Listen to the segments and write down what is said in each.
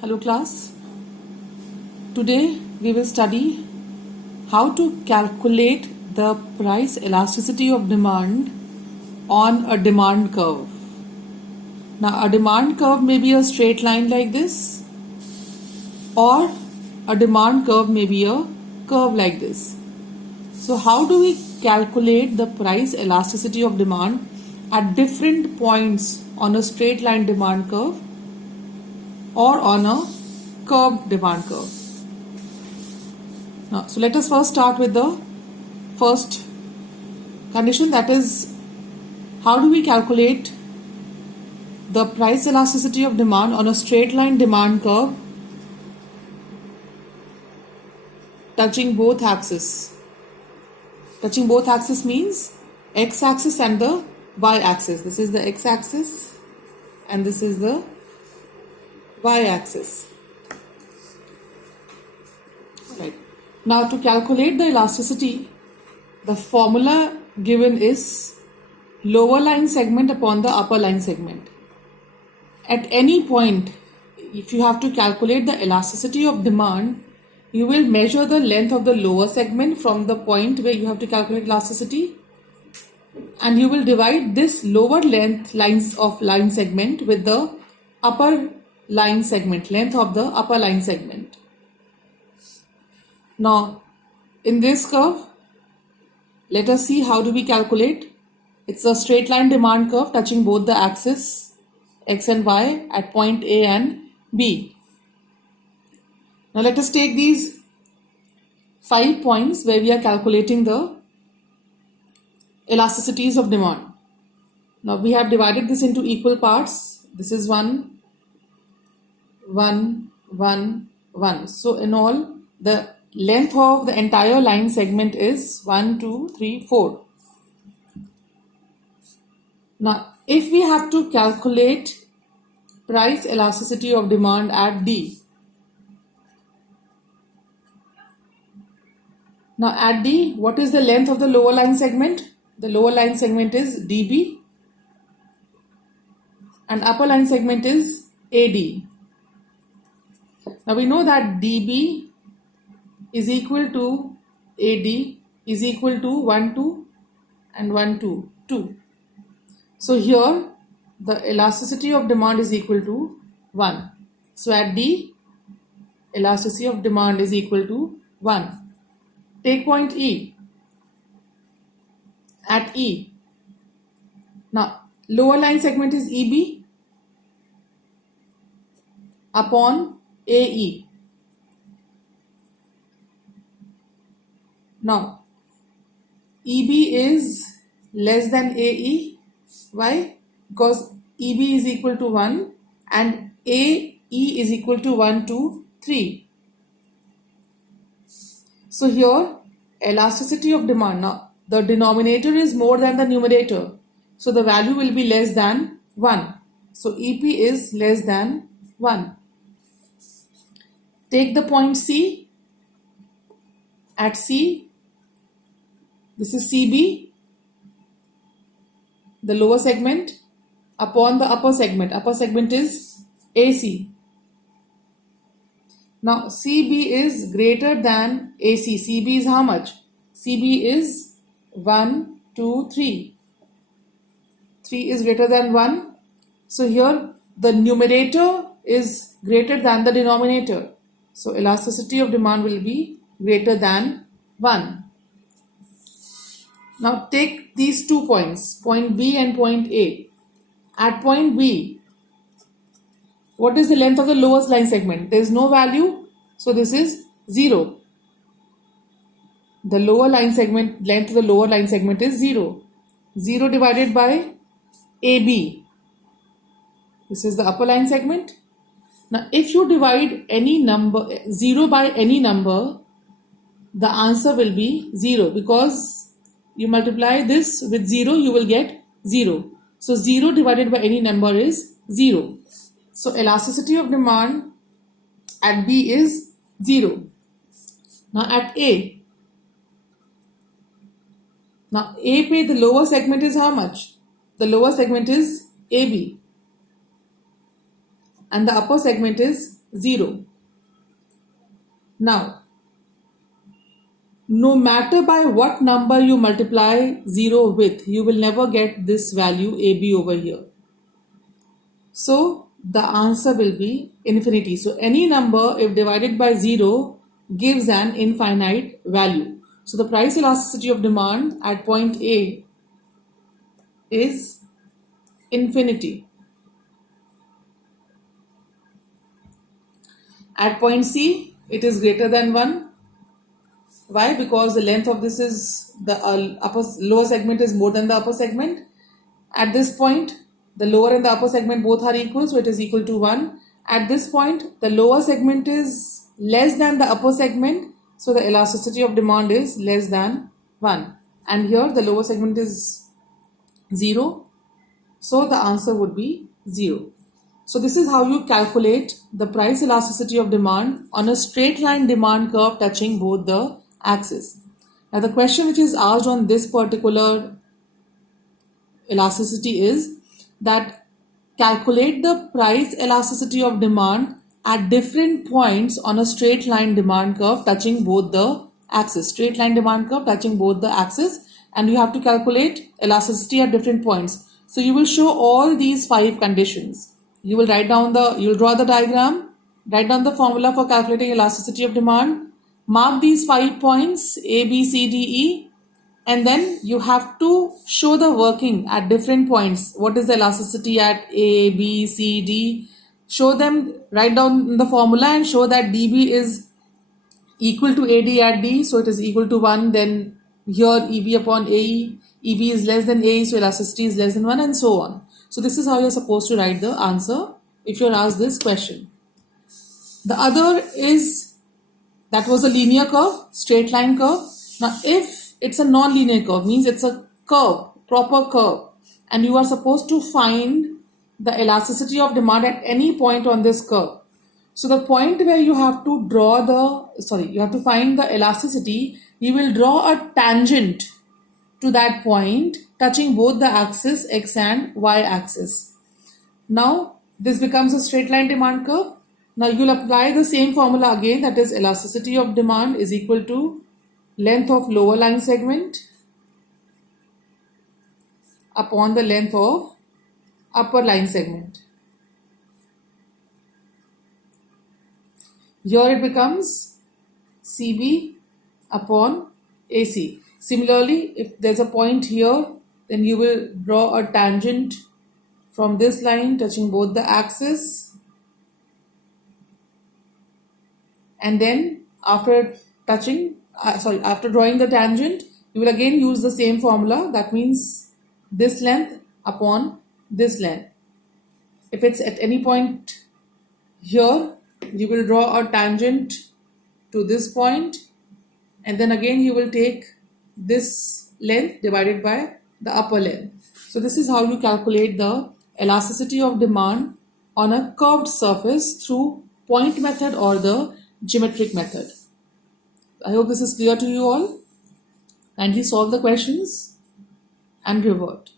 Hello class. Today we will study how to calculate the price elasticity of demand on a demand curve. Now a demand curve may be a straight line like this, or a demand curve may be a curve like this. So how do we calculate the price elasticity of demand at different points on a straight line demand curve or on a curved demand curve? Now, so let us first start with the first condition, that is, how do we calculate the price elasticity of demand on a straight line demand curve touching both axes. Touching both axes means x axis and the y axis. This is the x axis and this is the y axis. Right. Now to calculate the elasticity, the formula given is lower line segment upon the upper line segment. At any point, if you have to calculate the elasticity of demand, you will measure the length of the lower segment from the point where you have to calculate elasticity, and you will divide this lower length lines of line segment with the upper line segment, length of the upper line segment. Now, in this curve, let us see how do we calculate. It's a straight line demand curve touching both the axes x and y at point A and B. Now let us take these 5 points where we are calculating the elasticities of demand. Now we have divided this into equal parts. This is 1, 1, 1, 1. So in all, the length of the entire line segment is 1, 2, 3, 4. Now, if we have to calculate price elasticity of demand at D. Now at D, what is the length of the lower line segment? The lower line segment is DB and upper line segment is AD. Now we know that DB is equal to AD is equal to 1, 2 and 1, 2, 2. So here the elasticity of demand is equal to 1. So at D, elasticity of demand is equal to 1. Take point E. At E, now lower line segment is EB upon AE. Now EB is less than AE. Why? Because EB is equal to 1 and AE is equal to 1, 2, 3. So here elasticity of demand, now the denominator is more than the numerator, so the value will be less than 1. So EP is less than 1. Take the point C. At C, this is CB, the lower segment, upon the upper segment. Upper segment is AC. Now CB is greater than AC. CB is how much? CB is 1, 2, 3. 3 is greater than 1. So here the numerator is greater than the denominator. So elasticity of demand will be greater than 1. Now take these 2 points, point B and point A. At point B, what is the length of the lowest line segment? There is no value, so this is 0. The lower line segment, length of the lower line segment is 0. 0 divided by AB. This is the upper line segment. Now if you divide any number, 0 by any number, the answer will be 0, because you multiply this with 0, you will get 0. So 0 divided by any number is 0. So elasticity of demand at B is 0. Now at A. Now A, the lower segment is how much? The lower segment is AB. And the upper segment is 0. Now, no matter by what number you multiply 0 with, you will never get this value AB over here. So the answer will be infinity. So any number, if divided by 0, gives an infinite value. So the price elasticity of demand at point A is infinity. At point C, it is greater than 1. Why? Because the length of this is the lower segment is more than the upper segment. At this point, the lower and the upper segment both are equal, so it is equal to 1. At this point, the lower segment is less than the upper segment, so the elasticity of demand is less than 1. And here the lower segment is 0, so the answer would be 0. So this is how you calculate the price elasticity of demand on a straight line demand curve touching both the axes. Now the question which is asked on this particular elasticity is that calculate the price elasticity of demand at different points on a straight line demand curve touching both the axes. Straight line demand curve touching both the axes, and you have to calculate elasticity at different points. So you will show all these 5 conditions. You will you'll draw the diagram, write down the formula for calculating elasticity of demand, mark these 5 points A, B, C, D, E, and then you have to show the working at different points. What is the elasticity at A, B, C, D? Show them, write down the formula and show that dB is equal to AD at D, so it is equal to 1. Then here EB upon AE, EB is less than AE, so elasticity is less than 1, and so on. So this is how you're supposed to write the answer if you're asked this question. The other is, that was a linear curve, straight line curve. Now if it's a non-linear curve, means it's a curve, proper curve, and you are supposed to find the elasticity of demand at any point on this curve. So the point where you have to you have to find the elasticity, you will draw a tangent to that point touching both the axis X and Y axis. Now this becomes a straight line demand curve. Now you'll apply the same formula again, that is elasticity of demand is equal to length of lower line segment upon the length of upper line segment. Here it becomes CB upon AC. Similarly, if there's a point here, then you will draw a tangent from this line touching both the axes, and then after drawing the tangent, you will again use the same formula. That means this length upon this length. If it's at any point here, you will draw a tangent to this point, and then again you will take this length divided by the upper length. So this is how you calculate the elasticity of demand on a curved surface through point method or the geometric method. I hope this is clear to you all. Kindly solve the questions and revert.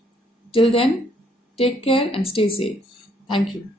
Till then, take care and stay safe. Thank you.